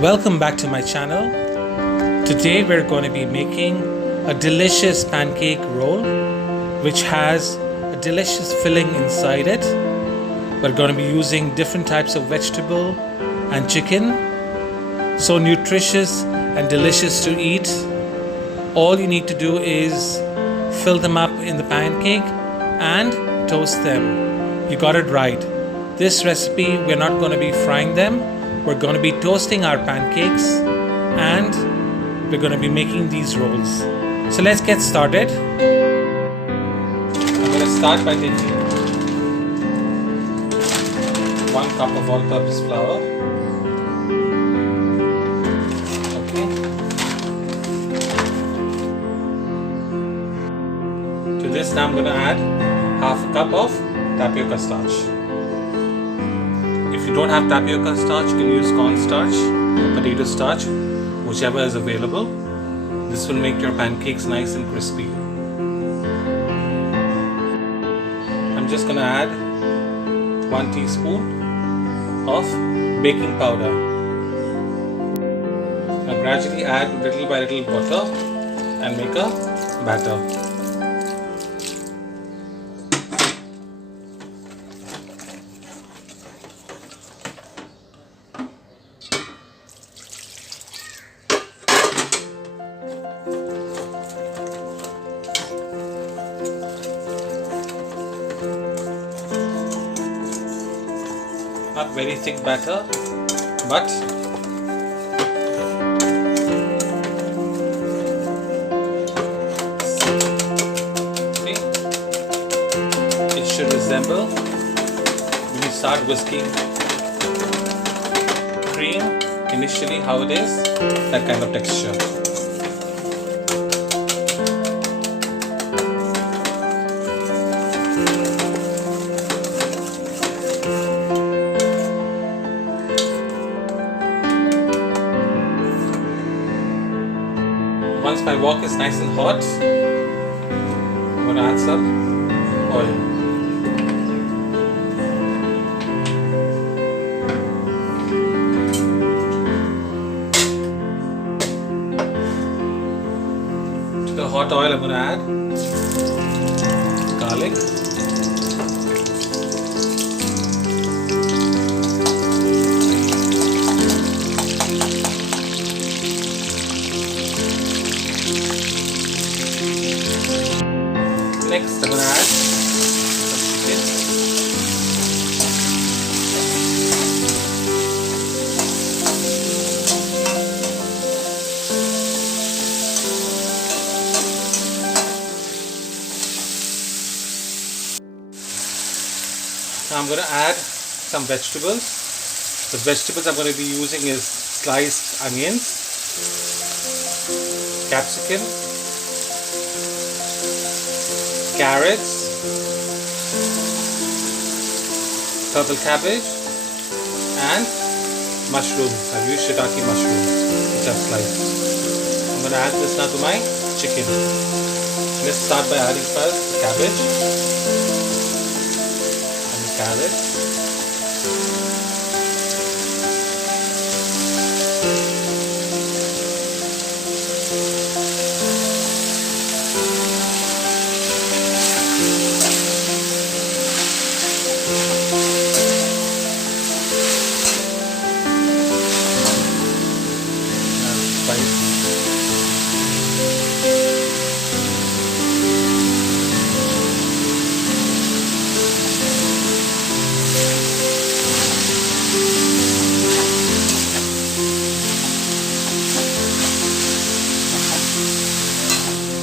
Welcome back to my channel. Today we're going to be making a delicious pancake roll which has a delicious filling inside it. We're going to be using different types of vegetable and chicken. So nutritious and delicious to eat. All you need to do is fill them up in the pancake and toast them. You got it right. This recipe, we're not going to be frying them. We're going to be toasting our pancakes and we're going to be making these rolls. So let's get started. I'm going to start by taking 1 cup of all-purpose flour. Okay. To this now I'm going to add half a cup of tapioca starch. If you don't have tapioca starch, you can use cornstarch or potato starch, whichever is available. This will make your pancakes nice and crispy. I'm just going to add 1 teaspoon of baking powder. Now gradually add little by little water and make a batter. Not very thick batter, but see, it should resemble when you start whisking cream initially, how it is, that kind of texture. Once my wok is nice and hot, I'm going to add some oil. To the hot oil, I'm going to add garlic. Next, I'm going to add some chicken. Now I'm going to add some vegetables. The vegetables I'm going to be using is sliced onions, capsicum, carrots, purple cabbage, and mushrooms. I've used shiitake mushrooms, which I've sliced. I'm going to add this now to my chicken. Let's start by adding first the cabbage and the carrots.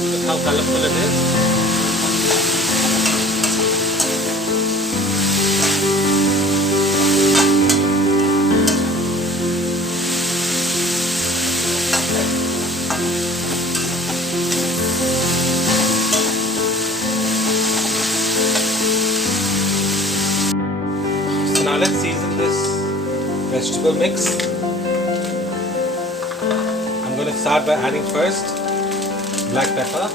Look how colorful it is. So now let's season this vegetable mix. I'm going to start by adding first black pepper,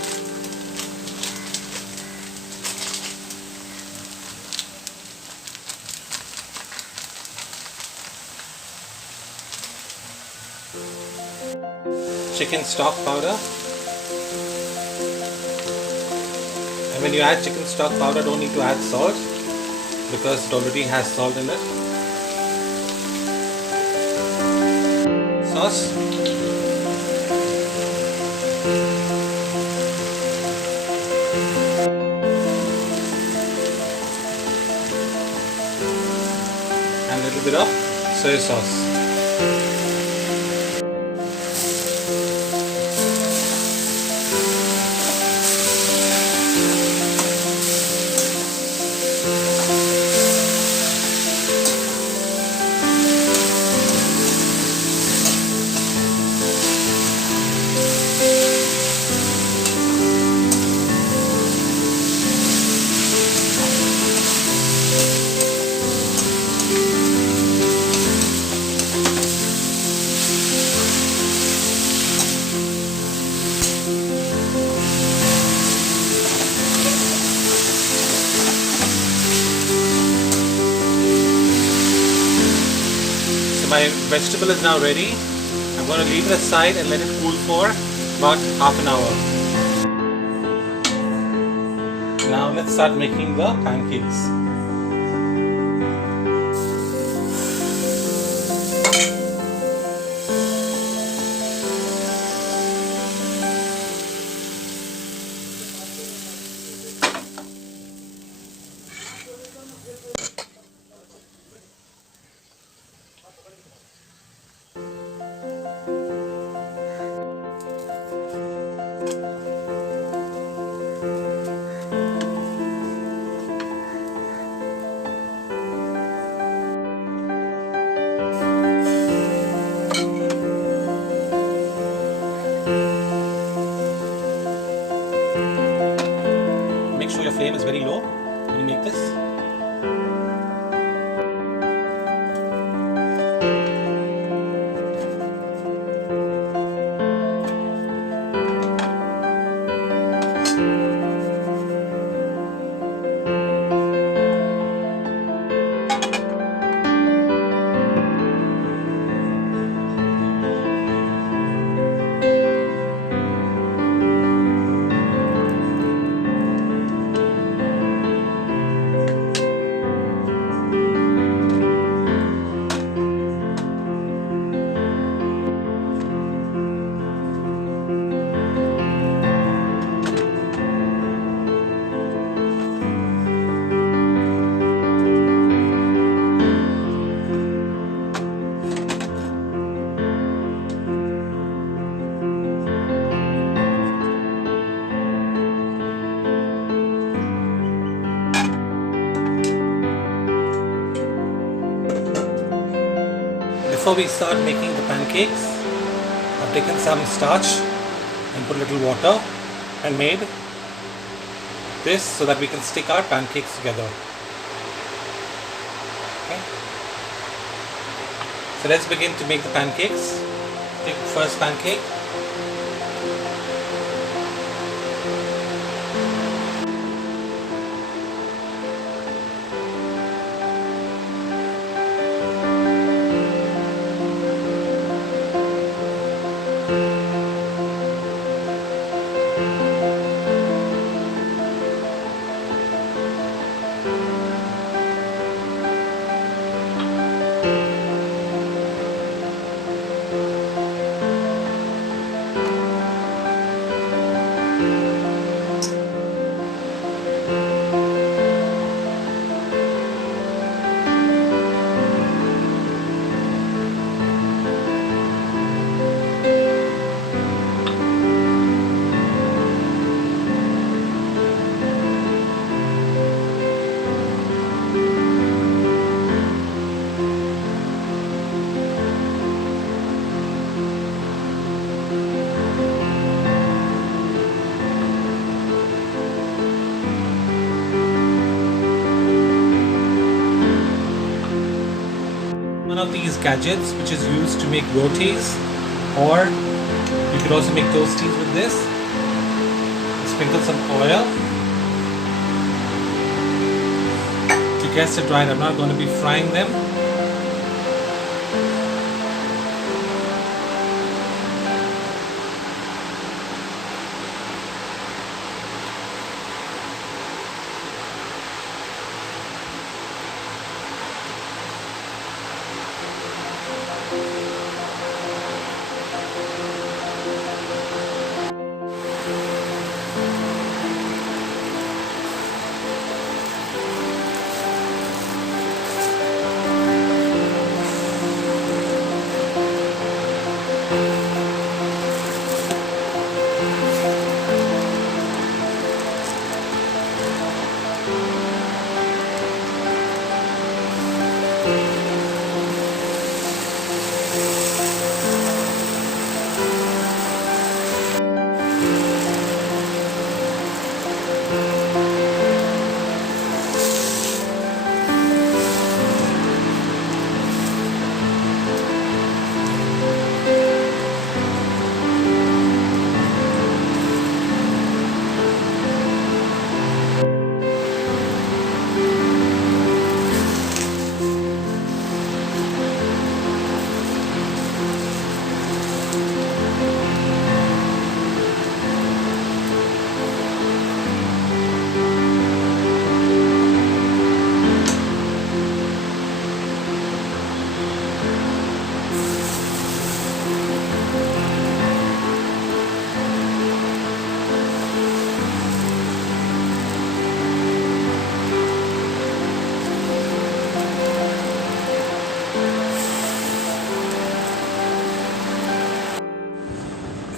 chicken stock powder. And when you add chicken stock powder, don't need to add salt because it already has salt in it. Sauce. And a little bit of soy sauce. My vegetable is now ready. I'm going to leave it aside and let it cool for about half an hour. Now let's start making the pancakes. Make sure your flame is very low when you make this. Before we start making the pancakes, I've taken some starch and put a little water and made this so that we can stick our pancakes together. Okay. So let's begin to make the pancakes. Take the first pancake. One of these gadgets which is used to make rotis, or you could also make toasties with this. Sprinkle some oil. You guessed it right, I'm not going to be frying them.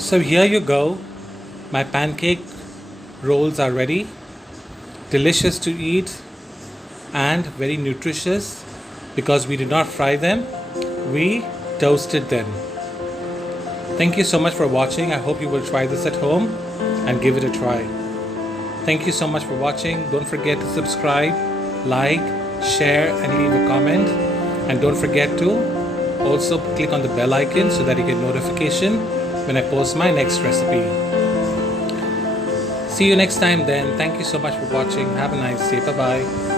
So here you go. My pancake rolls are ready. Delicious to eat and very nutritious because we did not fry them. We toasted them. Thank you so much for watching. I hope you will try this at home and give it a try. Thank you so much for watching. Don't forget to subscribe, like, share and leave a comment. And don't forget to also click on the bell icon so that you get notification when I post my next recipe. See you next time then. Thank you so much for watching. Have a nice day. Bye-bye.